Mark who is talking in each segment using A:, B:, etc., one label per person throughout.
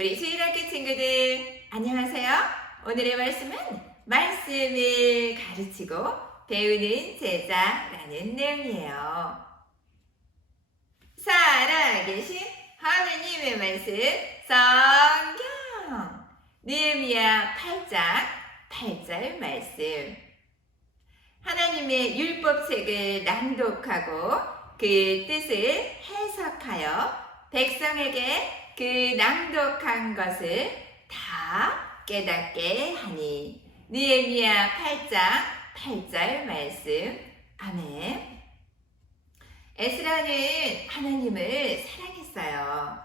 A: 우리 주일학교 친구들 안녕하세요. 오늘의 말씀은 말씀을 가르치고 배우는 제자라는 내용이에요. 살아계신 하느님의 말씀 성경 느헤미야 8장 8절 말씀 하나님의 율법책을 낭독하고 그 뜻을 해석하여 백성에게 그 낭독한 것을 다 깨닫게 하니 느헤미야 8장 8절 말씀 아멘 에스라는 하나님을 사랑했어요.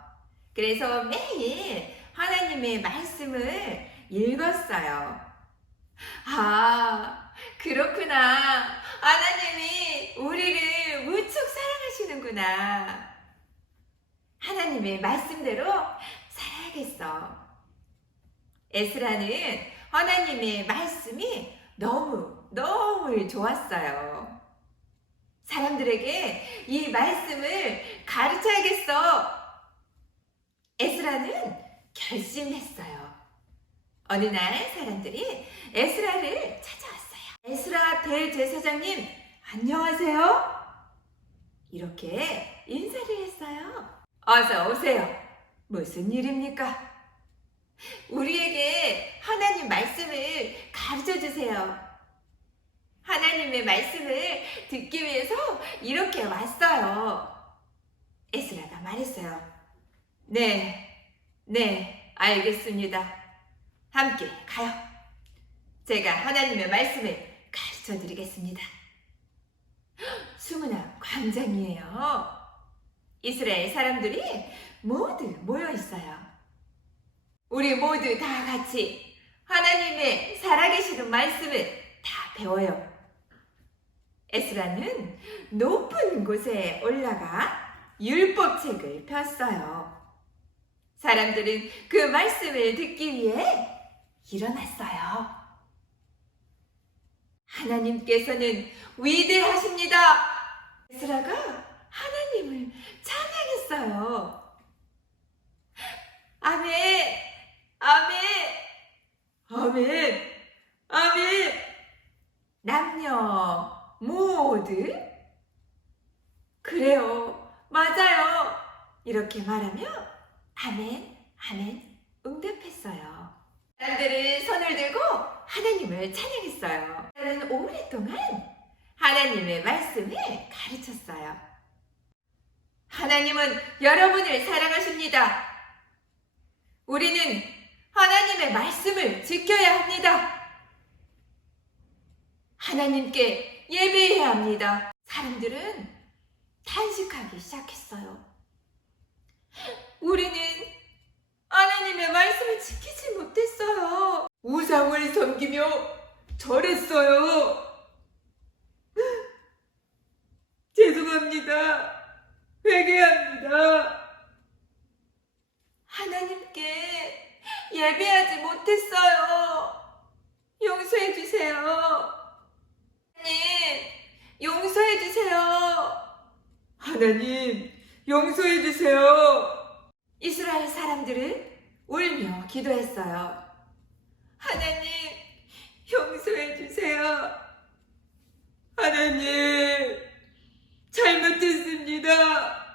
A: 그래서 매일 하나님의 말씀을 읽었어요. 아, 그렇구나. 하나님이 우리를 무척 사랑하시는구나. 하나님의 말씀대로 살아야겠어. 에스라는 하나님의 말씀이 너무, 너무 좋았어요. 사람들에게 이 말씀을 가르쳐야겠어. 에스라는 결심했어요. 어느 날 사람들이 에스라를 찾아왔어요. 에스라 대제사장님, 안녕하세요. 이렇게 인사를 했어요. 어서 오세요. 무슨 일입니까? 우리에게 하나님 말씀을 가르쳐 주세요. 하나님의 말씀을 듣기 위해서 이렇게 왔어요. 에스라가 말했어요. 네, 네, 알겠습니다. 함께 가요. 제가 하나님의 말씀을 가르쳐 드리겠습니다. 수문학 광장이에요. 이스라엘 사람들이 모두 모여 있어요. 우리 모두 다 같이 하나님의 살아계시는 말씀을 다 배워요. 에스라는 높은 곳에 올라가 율법책을 폈어요. 사람들은 그 말씀을 듣기 위해 일어났어요. 하나님께서는 위대하십니다. 에스라가 하나님을 찬양했어요. 아멘, 아멘, 아멘, 아멘. 남녀 모두 그래요, 맞아요. 이렇게 말하며 아멘, 아멘 응답했어요. 사람들은 손을 들고 하나님을 찬양했어요. 나는 오랫동안 하나님의 말씀을 가르쳤어요. 하나님은 여러분을 사랑하십니다. 우리는 하나님의 말씀을 지켜야 합니다. 하나님께 예배해야 합니다. 사람들은 탄식하기 시작했어요. 우리는 하나님의 말씀을 지키지 못했어요. 우상을 섬기며 절했어요. 죄송합니다. 회개합니다. 하나님께 예배하지 못했어요. 용서해 주세요. 하나님, 용서해 주세요. 하나님, 용서해 주세요. 이스라엘 사람들은 울며 기도했어요. 하나님, 용서해 주세요. 하나님, 잘못했습니다.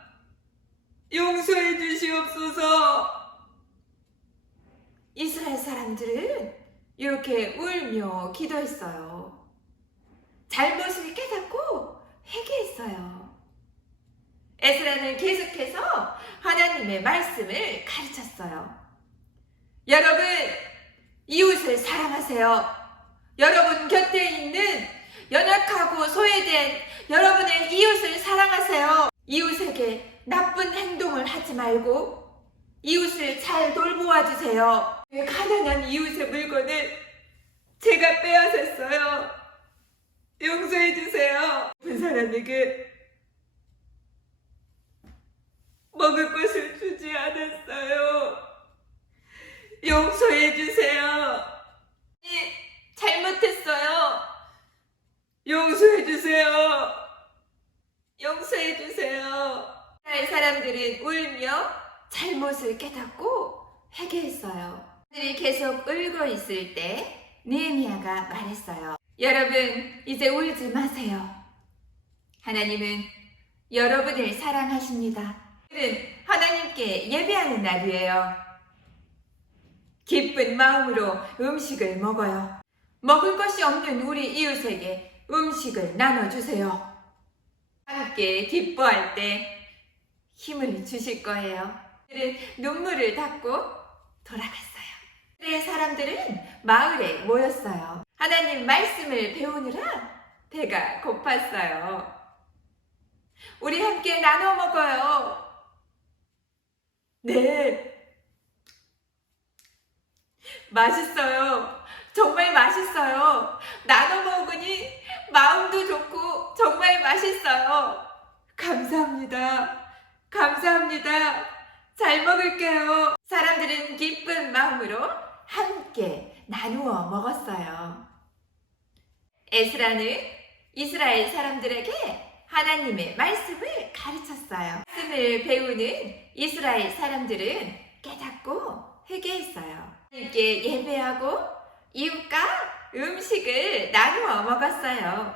A: 용서해 주시옵소서. 이스라엘 사람들은 울며 기도했어요. 잘못을 깨닫고 회개했어요. 에스라는 계속해서 하나님의 말씀을 가르쳤어요. 여러분, 이웃을 사랑하세요. 여러분 곁에 있는 연약하고 소외된 여러분의 이웃을 사랑하세요. 이웃에게 나쁜 행동을 하지 말고 이웃을 잘 돌보아 주세요. 그 가난한 이웃의 물건을 제가 빼앗았어요. 용서해 주세요. 그 사람에게 먹을 것을 주지 않았어요. 용서해 주세요. 잘못했어요. 용서해 주세요. 용서해 주세요. 이스라엘 사람들은 울며 잘못을 깨닫고 회개했어요. 들이 계속 울고 있을 때 느헤미야가 말했어요. 여러분 이제 울지 마세요. 하나님은 여러분을 사랑하십니다. 오늘은 하나님께 예배하는 날이에요. 기쁜 마음으로 음식을 먹어요. 먹을 것이 없는 우리 이웃에게 음식을 나눠주세요. 함께 기뻐할 때 힘을 주실 거예요. 눈물을 닦고 돌아갔어요. 사람들은 마을에 모였어요. 하나님 말씀을 배우느라 배가 고팠어요. 우리 함께 나눠 먹어요. 네. 맛있어요. 정말 맛있어요. 나눠 먹으니 마음도 좋고 정말 맛있어요. 감사합니다. 감사합니다. 잘 먹을게요. 사람들은 기쁜 마음으로 함께 나누어 먹었어요. 에스라는 이스라엘 사람들에게 하나님의 말씀을 가르쳤어요. 말씀을 배우는 이스라엘 사람들은 깨닫고 회개했어요. 하나님께 예배하고 이웃과 음식을 나누어 먹었어요.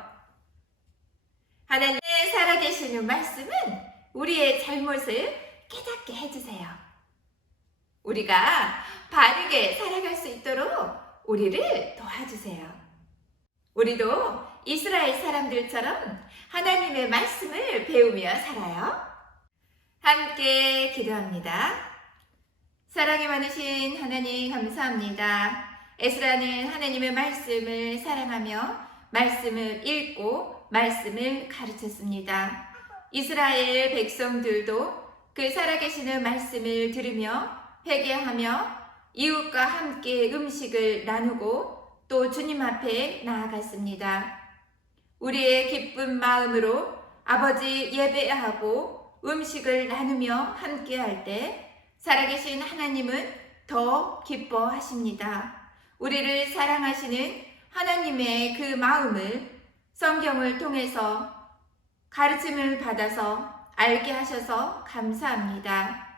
A: 하나님의 살아계시는 말씀은 우리의 잘못을 깨닫게 해주세요. 우리가 바르게 살아갈 수 있도록 우리를 도와주세요. 우리도 이스라엘 사람들처럼 하나님의 말씀을 배우며 살아요. 함께 기도합니다. 사랑이 많으신 하나님 감사합니다. 에스라는 하나님의 말씀을 사랑하며 말씀을 읽고 말씀을 가르쳤습니다. 이스라엘 백성들도 그 살아계시는 말씀을 들으며 회개하며 이웃과 함께 음식을 나누고 또 주님 앞에 나아갔습니다. 우리의 기쁜 마음으로 아버지 예배하고 음식을 나누며 함께 할 때 살아계신 하나님은 더 기뻐하십니다. 우리를 사랑하시는 하나님의 그 마음을 성경을 통해서 가르침을 받아서 알게 하셔서 감사합니다.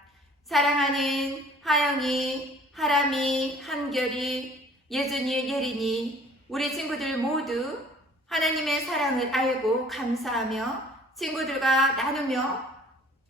A: 사랑하는 하영이, 하람이, 한결이, 예준이, 예린이, 우리 친구들 모두 하나님의 사랑을 알고 감사하며 친구들과 나누며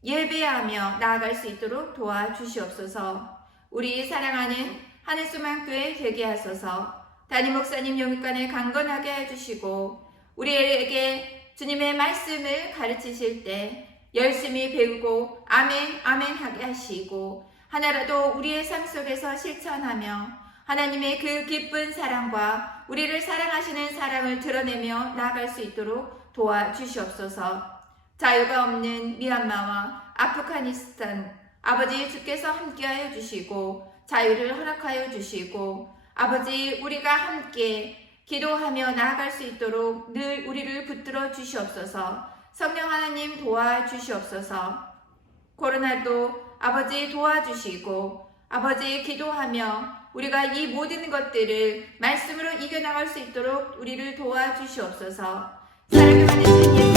A: 예배하며 나아갈 수 있도록 도와주시옵소서. 우리 사랑하는 하늘수만교회 회개하소서. 담임 목사님 영육관을 강건하게 해주시고 우리에게 주님의 말씀을 가르치실 때 열심히 배우고 아멘 아멘 하게 하시고 하나라도 우리의 삶 속에서 실천하며 하나님의 그 기쁜 사랑과 우리를 사랑하시는 사랑을 드러내며 나아갈 수 있도록 도와주시옵소서. 자유가 없는 미얀마와 아프가니스탄 아버지 주께서 함께하여 주시고 자유를 허락하여 주시고 아버지 우리가 함께 기도하며 나아갈 수 있도록 늘 우리를 붙들어 주시옵소서. 성령 하나님 도와주시옵소서. 코로나도 아버지 도와주시고 아버지 기도하며 우리가 이 모든 것들을 말씀으로 이겨나갈 수 있도록 우리를 도와주시옵소서. 사랑의 많으신